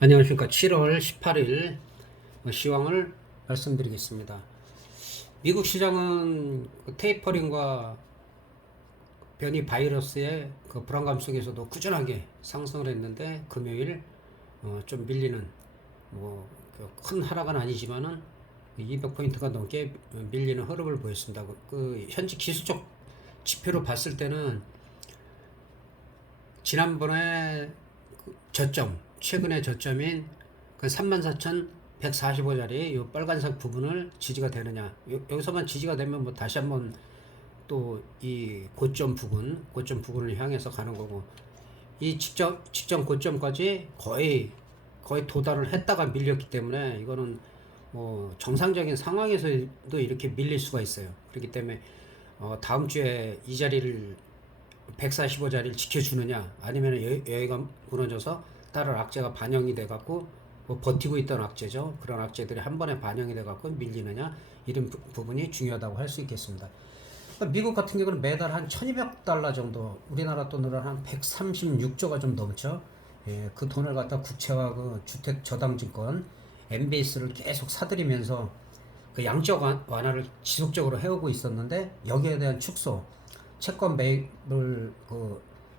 안녕하십니까. 7월 18일 시황을 말씀드리겠습니다. 미국 시장은 테이퍼링과 변이 바이러스의 그 불안감 속에서도 꾸준하게 상승을 했는데 금요일 좀 밀리는 큰 하락은 아니지만은 200포인트가 넘게 밀리는 흐름을 보였습니다. 현재 기술적 지표로 봤을 때는 지난번에 최근의 저점인 그 34,145자리 이 빨간색 부분을 지지가 되느냐. 여기서만 지지가 되면 뭐 다시 한번 또 이 고점 부분을 향해서 가는 거고, 이 직전 고점까지 거의 도달을 했다가 밀렸기 때문에 이거는 뭐 정상적인 상황에서도 이렇게 밀릴 수가 있어요. 그렇기 때문에 다음 주에 이 자리를 145자리를 지켜주느냐, 아니면 여기가 무너져서 다른 악재가 반영이 돼갖고 뭐 버티고 있던 악재죠. 그런 악재들이 한 번에 반영이 돼갖고 밀리느냐, 이런 부분이 중요하다고 할 수 있겠습니다. 미국 같은 경우는 매달 한 1200달러 정도, 우리나라 돈으로 한 136조가 좀 넘죠. 예, 그 돈을 갖다 국채와 그 주택 저당증권 MBS를 계속 사들이면서 그 양적 완화를 지속적으로 해오고 있었는데, 여기에 대한 축소, 채권 매입을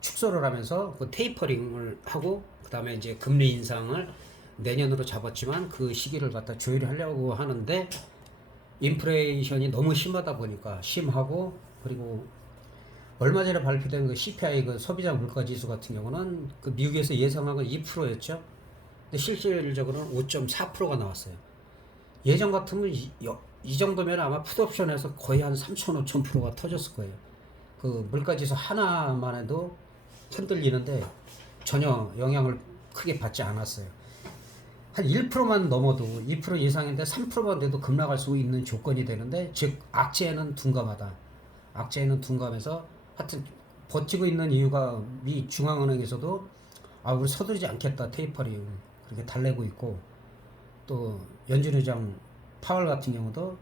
축소를 하면서 그 테이퍼링을 하고, 그 다음에 이제 금리 인상을 내년으로 잡았지만 그 시기를 갖다 조율하려고 하는데, 인플레이션이 너무 심하다 보니까 심하고, 그리고 얼마 전에 발표된 그 CPI 그 소비자 물가 지수 같은 경우는 그 미국에서 예상한 건 2%였죠. 근데 실질적으로는 5.4%가 나왔어요. 예전 같으면 이 정도면 아마 풋옵션에서 거의 한 3,000, 5,000%가 터졌을 거예요. 그 물가지수 하나만 해도 흔들리는데 전혀 영향을 크게 받지 않았어요. 한 1%만 넘어도, 2% 이상인데 3%만 돼도 급락할 수 있는 조건이 되는데, 즉 악재에는 둔감하다. 악재에는 둔감해서 하여튼 버티고 있는 이유가, 미 중앙은행에서도 우리 서두르지 않겠다, 테이퍼링 그렇게 달래고 있고, 또 연준 의장 파월 같은 경우도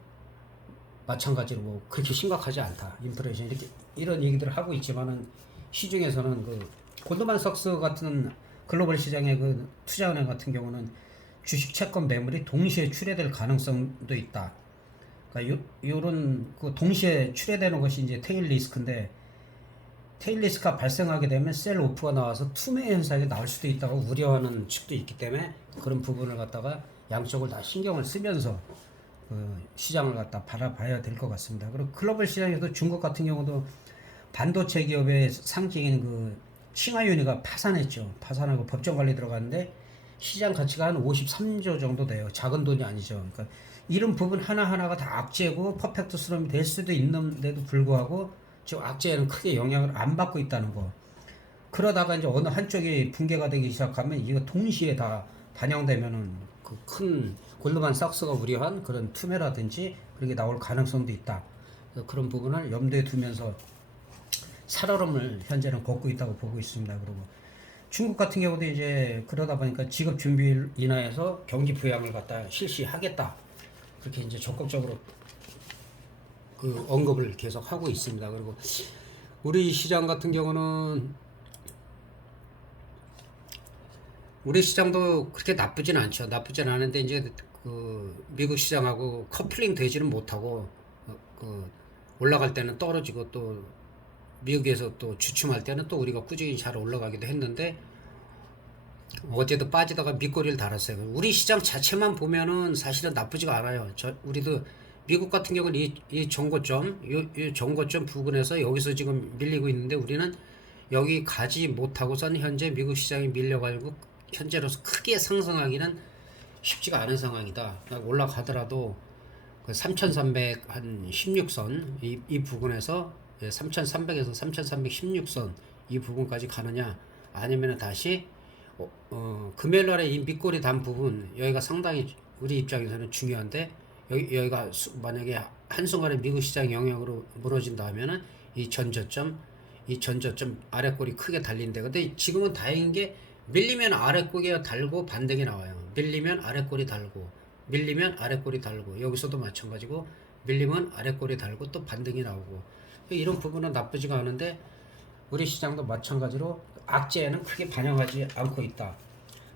마찬가지로 뭐 그렇게 심각하지 않다, 인플레이션, 이렇게 이런 얘기들을 하고 있지만은, 시중에서는 그 골드만삭스 같은 글로벌 시장의 그 투자은행 같은 경우는 주식 채권 매물이 동시에 출회될 가능성도 있다. 그러니까 요런 그 동시에 출회되는 것이 이제 테일 리스크인데, 테일 리스크가 발생하게 되면 셀 오프가 나와서 투매 현상이 나올 수도 있다고 우려하는 측도 있기 때문에, 그런 부분을 갖다가 양쪽을 다 신경을 쓰면서 시장을 갖다 바라봐야 될 것 같습니다. 그리고 글로벌 시장에서 중국 같은 경우도 반도체 기업의 상징인 그 칭화윤리가 파산했죠. 파산하고 법정 관리 들어갔는데 시장 가치가 한 53조 정도 돼요. 작은 돈이 아니죠. 그러니까 이런 부분 하나하나가 다 악재고 퍼펙트 스톰이 될 수도 있는데도 불구하고 지금 악재에는 크게 영향을 안 받고 있다는 거. 그러다가 이제 어느 한쪽이 붕괴가 되기 시작하면 이거 동시에 다 반영되면은 그 큰 골드만삭스가 우려한 그런 투매라든지 그런 게 나올 가능성도 있다. 그런 부분을 염두에 두면서 살얼음을 현재는 걷고 있다고 보고 있습니다. 그리고 중국 같은 경우도 이제 그러다 보니까 직업 준비 인하해서 경기 부양을 갖다 실시하겠다, 그렇게 이제 적극적으로 그 언급을 계속 하고 있습니다. 그리고 우리 시장 같은 경우는, 우리 시장도 그렇게 나쁘진 않죠. 나쁘진 않은데 이제 그 미국 시장하고 커플링 되지는 못하고, 그 올라갈 때는 떨어지고, 또 미국에서 또 주춤할 때는 또 우리가 꾸준히 잘 올라가기도 했는데, 어제도 빠지다가 밑꼬리를 달았어요. 우리 시장 자체만 보면은 사실은 나쁘지가 않아요. 우리도 미국 같은 경우는 이 정고점, 이 정고점 부근에서 여기서 지금 밀리고 있는데, 우리는 여기 가지 못하고선 현재 미국 시장이 밀려가지고 현재로서 크게 상승하기는 쉽지가 않은 상황이다. 올라가더라도 그 3,316선 이 부근에서 3,300에서 3,316선 이 부분까지 가느냐, 아니면 다시 금요일날에 이 밑꼬리 단 부분, 여기가 상당히 우리 입장에서는 중요한데, 여기가 만약에 한순간에 미국 시장 영향으로 무너진다 하면은 이 전저점 아래꼬리 크게 달린대. 근데 지금은 다행인 게, 밀리면 아래꼬리가 달고 반등이 나와요. 밀리면 아래꼬리 달고, 밀리면 아래꼬리 달고, 여기서도 마찬가지고 밀리면 아래꼬리 달고 또 반등이 나오고, 이런 부분은 나쁘지가 않은데, 우리 시장도 마찬가지로 악재에는 크게 반영하지 않고 있다.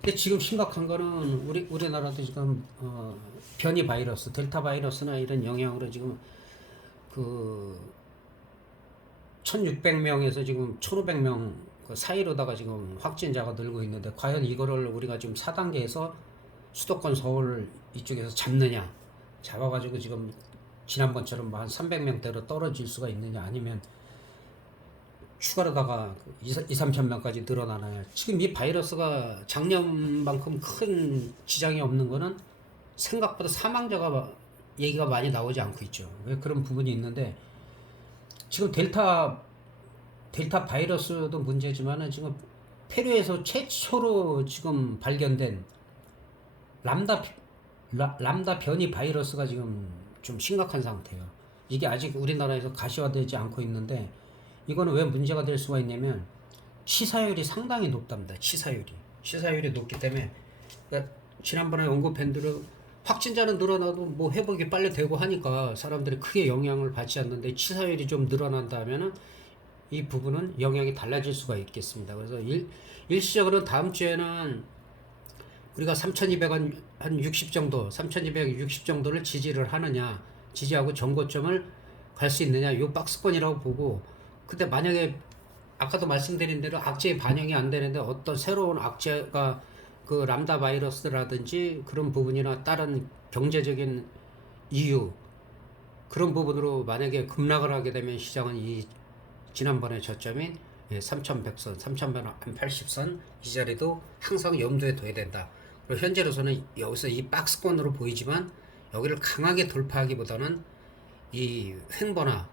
근데 지금 심각한 거는 우리나라도 지금 변이 바이러스, 델타 바이러스나 이런 영향으로 지금 그 1,600명에서 지금 1,500명 그 사이로다가 지금 확진자가 늘고 있는데 과연 이거를 우리가 지금 4단계에서 수도권 서울 이쪽에서 잡느냐, 잡아가지고 지금 지난번처럼 한 300명대로 떨어질 수가 있느냐, 아니면 추가로다가 3천 명까지 늘어나나요? 지금 이 바이러스가 작년만큼 큰 지장이 없는 거는 생각보다 사망자가 얘기가 많이 나오지 않고 있죠. 왜 그런 부분이 있는데 지금 델타 바이러스도 문제지만은 지금 페루에서 최초로 지금 발견된 람다 변이 바이러스가 지금 좀 심각한 상태예요. 이게 아직 우리나라에서 가시화되지 않고 있는데 이거는 왜 문제가 될 수가 있냐면 치사율이 상당히 높답니다. 치사율이 높기 때문에 그러니까 지난번에 언급한 대로 확진자는 늘어나도 뭐 회복이 빨리 되고 하니까 사람들이 크게 영향을 받지 않는데 치사율이 좀 늘어난다면은 이 부분은 영향이 달라질 수가 있겠습니다. 그래서 일시적으로 다음 주에는 우리가 3,260 정도, 3,260 정도를 지지를 하느냐, 지지하고 정고점을 갈 수 있느냐, 요 박스권이라고 보고, 근데 만약에 아까도 말씀드린 대로 악재에 반영이 안 되는데 어떤 새로운 악재가 그 람다 바이러스라든지 그런 부분이나 다른 경제적인 이유 그런 부분으로 만약에 급락을 하게 되면 시장은 이 지난번에 저점인 3,100선, 3,180선 이 자리도 항상 염두에 둬야 된다. 그리고 현재로서는 여기서 이 박스권으로 보이지만 여기를 강하게 돌파하기보다는 이 횡보나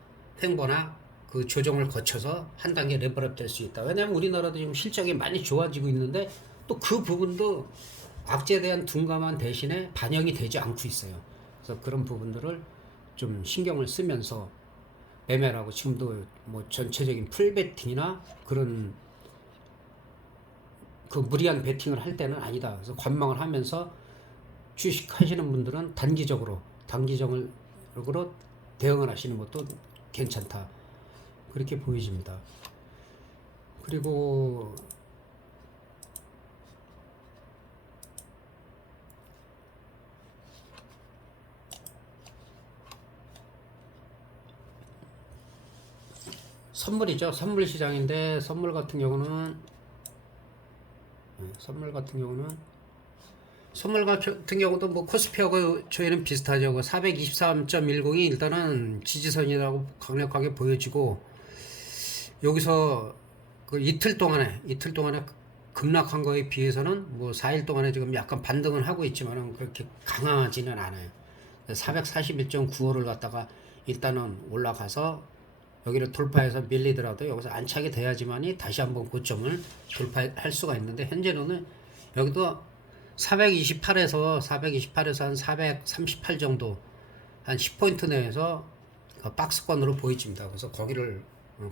그 조정을 거쳐서 한 단계 레벨업 될 수 있다. 왜냐하면 우리나라도 지금 실적이 많이 좋아지고 있는데 또 그 부분도 악재에 대한 둔감한 대신에 반영이 되지 않고 있어요. 그래서 그런 부분들을 좀 신경을 쓰면서 매매를 하고 지금도 뭐 전체적인 풀 베팅이나 그런 그 무리한 베팅을 할 때는 아니다. 그래서 관망을 하면서 주식 하시는 분들은 단기적으로 대응을 하시는 것도 괜찮다. 그렇게 보여집니다. 그리고 선물이죠. 선물 시장인데 선물 같은 경우는 뭐 코스피하고 저희는 비슷하죠. 423.10이 일단은 지지선이라고 강력하게 보여지고 여기서 그 이틀 동안에 급락한 거에 비해서는 뭐 4일 동안에 지금 약간 반등은 하고 있지만은 그렇게 강하지는 않아요. 441.95를 갖다가 일단은 올라가서 여기를 돌파해서 밀리더라도 여기서 안착이 돼야지만이 다시 한번 고점을 돌파할 수가 있는데 현재로는 여기도 428에서 한 438 정도 한 10포인트 내에서 그 박스권으로 보여집니다. 그래서 거기를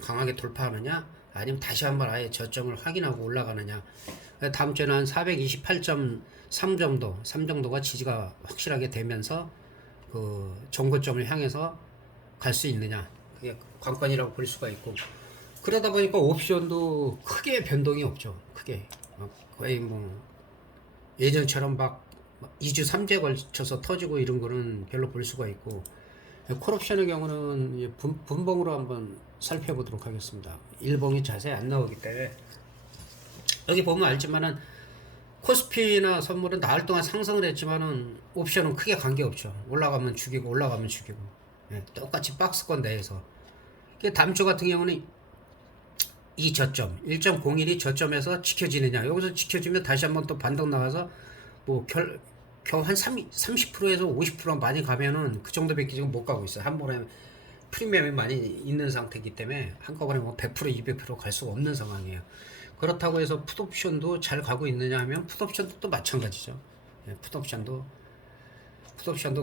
강하게 돌파하느냐 아니면 다시 한번 아예 저점을 확인하고 올라가느냐. 다음 주에는 한 428.3 정도, 3 정도가 지지가 확실하게 되면서 그 정고점을 향해서 갈 수 있느냐. 그게 관건이라고 볼 수가 있고 그러다 보니까 옵션도 크게 변동이 없죠. 크게 거의 뭐 예전처럼 막 2주 3주에 걸쳐서 터지고 이런 거는 별로 볼 수가 있고 콜옵션의 경우는 분봉으로 한번 살펴보도록 하겠습니다. 일봉이 자세히 안 나오기 때문에 여기 보면 알지만은 코스피나 선물은 나흘 동안 상승을 했지만은 옵션은 크게 관계없죠. 올라가면 죽이고 똑같이 박스권 내에서 다음 주 같은 경우는 이 저점 1.01이 저점에서 지켜지느냐 여기서 지켜지면 다시 한번 또 반등 나가서 뭐 겨우 한 30%에서 50% 많이 가면은 그 정도밖에 지금 못 가고 있어요. 한 번에 프리미엄이 많이 있는 상태이기 때문에 한꺼번에 뭐 100% 200% 갈 수가 없는 상황이에요. 그렇다고 해서 풋옵션도 잘 가고 있느냐 하면 풋옵션도 또 마찬가지죠. 풋옵션도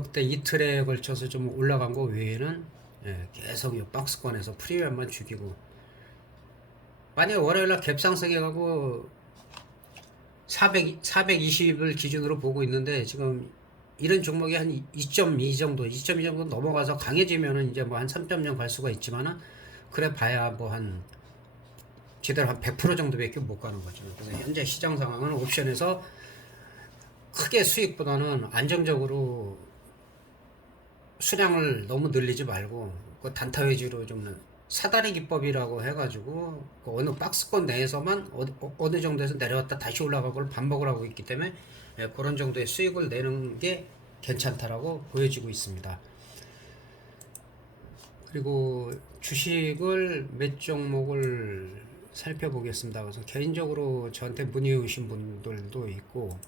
그때 이틀에 걸쳐서 좀 올라간 거 외에는 계속 이 박스권에서 프리미엄만 죽이고 만약에 월요일날 갭상승해 가고 420을 기준으로 보고 있는데 지금 이런 종목이 한 2.2 정도 넘어가서 강해지면은 이제 뭐 한 3.0 갈 수가 있지만은 그래 봐야 뭐 한 제대로 한 100% 정도밖에 못 가는 거죠. 그래서 현재 시장 상황은 옵션에서 크게 수익보다는 안정적으로 수량을 너무 늘리지 말고 그 단타 위주로 좀 사다리 기법이라고 해가지고 그 어느 박스권 내에서만 어느 정도에서 내려왔다 다시 올라가고 걸 반복을 하고 있기 때문에 그런 정도의 수익을 내는 게 괜찮다라고 보여지고 있습니다. 그리고 주식을 몇 종목을 살펴보겠습니다. 그래서 개인적으로 저한테 문의 오신 분들도 있고,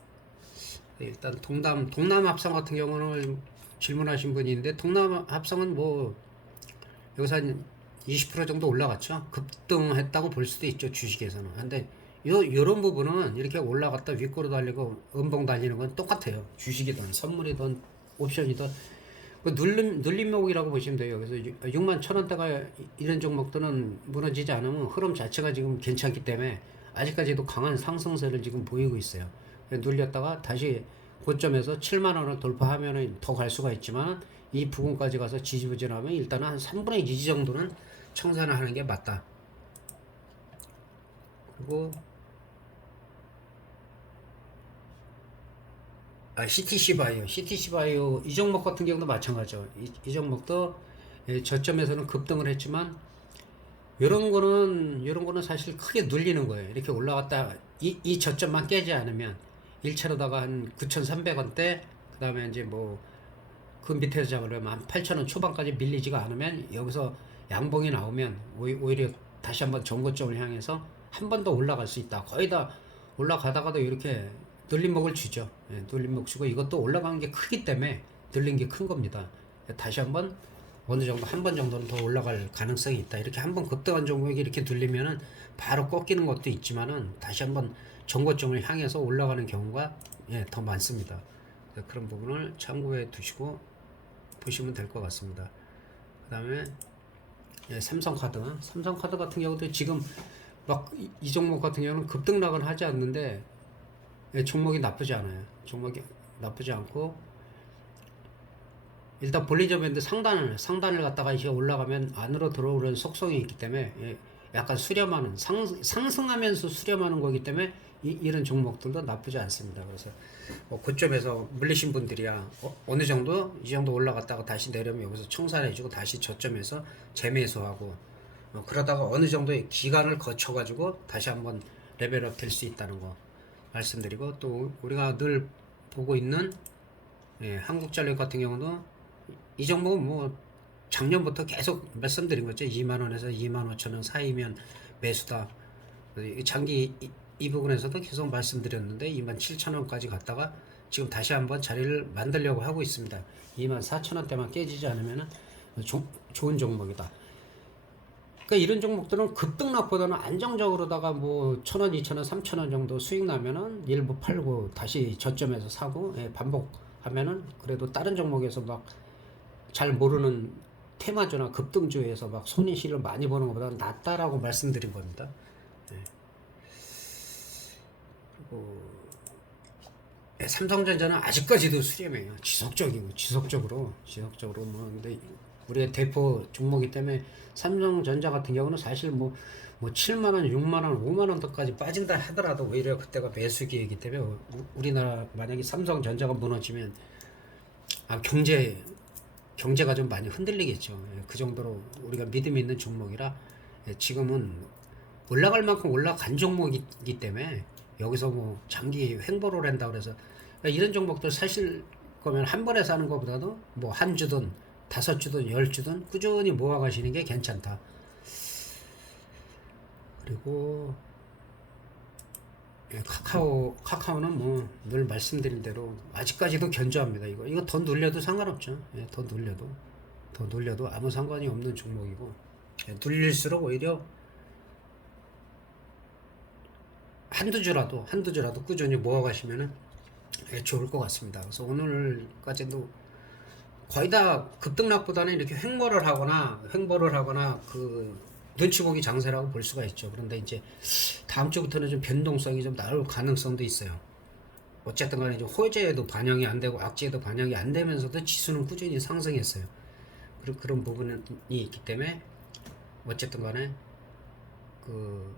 일단 동남합성 같은 경우는 질문하신 분이 있는데, 동남합성은 뭐 여기서 한 20% 정도 올라갔죠. 급등했다고 볼 수도 있죠, 주식에서는. 근데 요런 부분은 이렇게 올라갔다 윗꼬로 달리고 음봉 달리는 건 똑같아요. 주식이든 선물이든 옵션이든 그 눌림목이라고 보시면 돼요. 그래서 6만 1,000원대가 이런 종목들은 무너지지 않으면 흐름 자체가 지금 괜찮기 때문에 아직까지도 강한 상승세를 지금 보이고 있어요. 눌렸다가 다시 고점에서 7만 원을 돌파하면 더 갈 수가 있지만 이 부분까지 가서 지지부진하면 일단은 한 3분의 2 정도는 청산을 하는 게 맞다. 그리고 CTC 바이오 이 종목 같은 경우도 마찬가지죠. 이 종목도 저점에서는 급등을 했지만 이런 거는 사실 크게 눌리는 거예요. 이렇게 올라갔다 이 저점만 깨지 않으면 1차로다가 한 9,300원대 그다음에 이제 뭐 그 밑에서 잡으려면 한 8,000원 초반까지 밀리지가 않으면 여기서 양봉이 나오면 오히려 다시 한번 전고점을 향해서 한 번 더 올라갈 수 있다. 거의 다 올라가다가도 이렇게 눌림목을 주죠. 눌림목 주고 이것도 올라간 게 크기 때문에 눌린 게 큰 겁니다. 다시 한번 어느 정도 한 번 정도는 더 올라갈 가능성이 있다. 이렇게 한번 급등한 종목이 이렇게 눌리면은 바로 꺾이는 것도 있지만은 다시 한번 전고점을 향해서 올라가는 경우가 더 많습니다. 그런 부분을 참고해 두시고 보시면 될 것 같습니다. 그 다음에 삼성카드 같은 경우도 지금 막 이 종목 같은 경우는 급등락은 하지 않는데 종목이 나쁘지 않아요. 종목이 나쁘지 않고 일단 볼리저 밴드 상단을 갖다가 이제 올라가면 안으로 들어오는 속성이 있기 때문에 약간 수렴하는 상승하면서 수렴하는 거기 때문에 이런 종목들도 나쁘지 않습니다. 그래서 고점에서 물리신 분들이야 어느 정도 이 정도 올라갔다가 다시 내려면 여기서 청산해주고 다시 저점에서 재매수하고 그러다가 어느 정도의 기간을 거쳐가지고 다시 한번 레벨업 될 수 있다는 거 말씀드리고, 또 우리가 늘 보고 있는 한국전력 같은 경우도 이 종목은 뭐 작년부터 계속 말씀드린 거죠. 2만원에서 2만 5천원 사이면 매수다. 장기 이 부분에서도 계속 말씀드렸는데 2만 7천원까지 갔다가 지금 다시 한번 자리를 만들려고 하고 있습니다. 2만 4천원대만 깨지지 않으면 좋은 종목이다. 그러니까 이런 종목들은 급등락보다는 안정적으로다가 뭐 1,000원, 2,000원, 3,000원 정도 수익 나면은 일부 팔고 다시 저점에서 사고 반복하면은 그래도 다른 종목에서 막 잘 모르는 테마주나 급등주에서 막 손실을 많이 보는 것보다 낫다라고 말씀드린 겁니다. 그리고 삼성전자는 아직까지도 수렴해요. 지속적으로 뭐 근데 우리의 대표 종목이기 때문에 삼성전자 같은 경우는 사실 뭐 7만원, 6만원, 5만원까지 빠진다 하더라도 오히려 그때가 매수기이기 때문에 우리나라 만약에 삼성전자가 무너지면 경제가 좀 많이 흔들리겠죠. 그 정도로 우리가 믿음이 있는 종목이라 지금은 올라갈 만큼 올라간 종목이기 때문에 여기서 뭐 장기 횡보를 한다 그래서 이런 종목들 사실 거면 한 번에 사는 것보다도 뭐 한 주든 5주든 10주든 꾸준히 모아가시는 게 괜찮다. 그리고 카카오는 뭐 늘 말씀드린 대로 아직까지도 견조합니다. 이거 더 눌려도 상관없죠. 더 눌려도 아무 상관이 없는 종목이고 눌릴수록 오히려 한두 주라도 꾸준히 모아가시면은 좋을 것 같습니다. 그래서 오늘까지도 거의 다 급등락보다는 이렇게 횡보를 하거나 그 눈치 보기 장세라고 볼 수가 있죠. 그런데 이제 다음 주부터는 좀 변동성이 좀 나올 가능성도 있어요. 어쨌든 간에 좀 호재에도 반영이 안 되고 악재에도 반영이 안 되면서도 지수는 꾸준히 상승했어요. 그런 부분이 있기 때문에 어쨌든 간에 그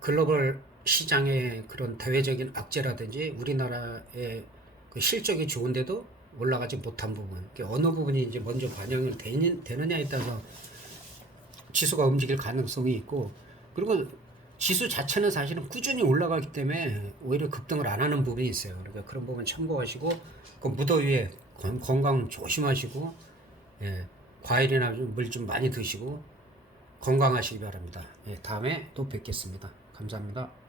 글로벌 시장의 그런 대외적인 악재라든지 우리나라의 그 실적이 좋은데도 올라가지 못한 부분, 어느 부분이 이제 먼저 반영이 되느냐에 따라서 지수가 움직일 가능성이 있고, 그리고 지수 자체는 사실은 꾸준히 올라가기 때문에 오히려 급등을 안 하는 부분이 있어요. 그러니까 그런 부분 참고하시고, 그 무더위에 건강 조심하시고, 예, 과일이나 물 좀 많이 드시고 건강하시기 바랍니다. 예, 다음에 또 뵙겠습니다. 감사합니다.